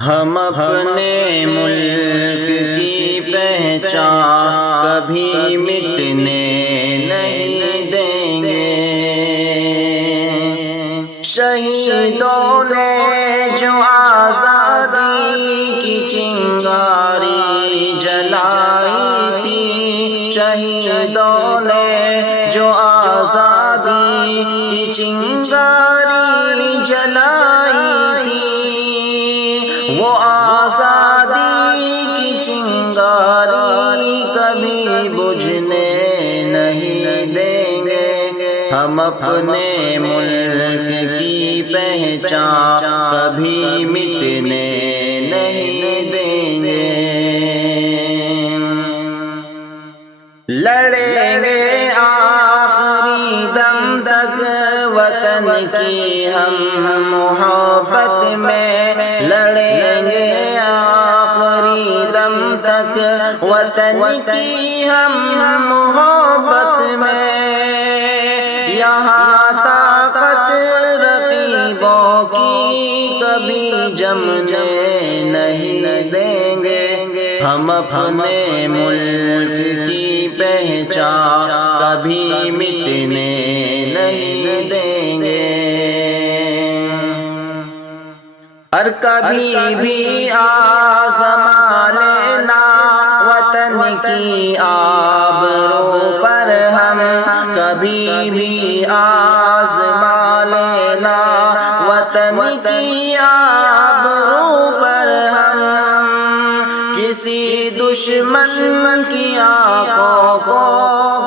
ہم اپنے ملک کی پہچان کبھی مٹنے نہیں دیں گے۔ شہیدوں نے جو آزادی کی چنگاری جلائی تھی، شہیدوں نے جو آزادی کی چنگاری جلائی تھی، وہ آزادی کی چنگاری کبھی بجھنے نہیں دیں گے۔ ہم اپنے ملک کی پہچان کبھی مٹنے نہیں دیں گے۔ لڑیں گے آخری دم تک وطن کی ہم محبت میں، لڑیں گے آخری دم تک وطن کی ہم محبت میں۔ یہاں طاقت رقیبوں کی کبھی جمنے نہیں دیں گے۔ ہم اپنے ملک کی پہچان کبھی مٹنے نہیں دیں گے۔ اور کبھی بھی آزما لینا وطن کی آبرو پر ہم، کبھی بھی آزما لینا وطن کی آبرو پر ہم۔ کسی دشمن کی آنکھوں کو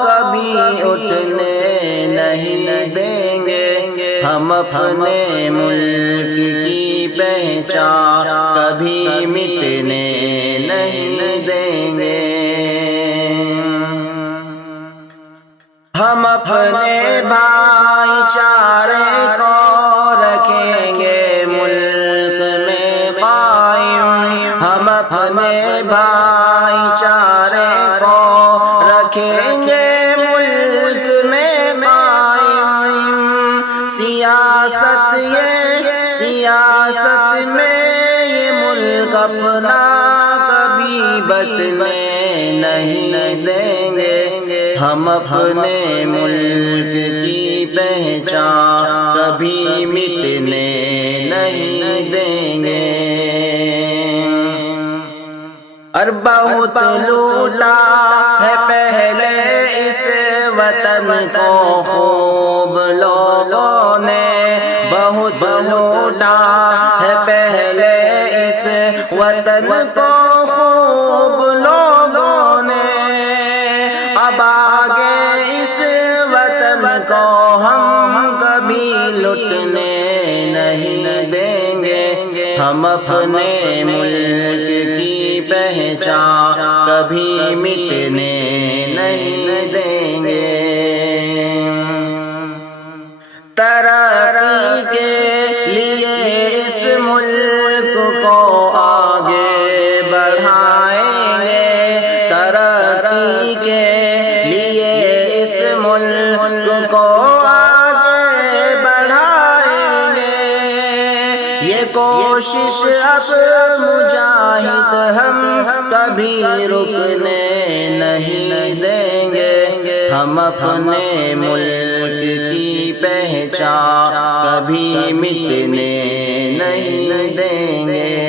کبھی اٹھنے نہیں دیں گے۔ ہم اپنے ملک کی پہچان کبھی مٹنے نہیں دیں گے۔ ہم اپنے بھائی چارے کو رکھیں گے ملک میں قائم، ہم اپنے بھائی چارے کو رکھیں گے ملک میں قائم۔ سیاست میں یہ ملک اپنا کبھی بٹنے نہیں دیں گے۔ ہم اپنے ملک کی پہچان کبھی مٹنے نہیں دیں گے۔ اور بہت لوٹا ہے پہلے اس وطن کو خوب لوگوں نے، بہت لوٹا ہے پہلے اس وطن کو خوب لوگوں نے۔ اب آگے اس وطن کو ہم کبھی لٹنے نہیں دیں گے۔ ہم اپنے ملک کی پہچان کبھی مٹنے نہیں دیں گے۔ ترقی کے لیے اس ملک کو آگے بڑھائیں گے، ترقی کے لیے اس ملک کو آگے بڑھائیں گے۔ یہ کوشش اب مجاہد ہم کبھی رکنے نہیں دیں گے۔ ہم اپنے ملک کی پہچان کبھی مٹنے نہیں دیں گے۔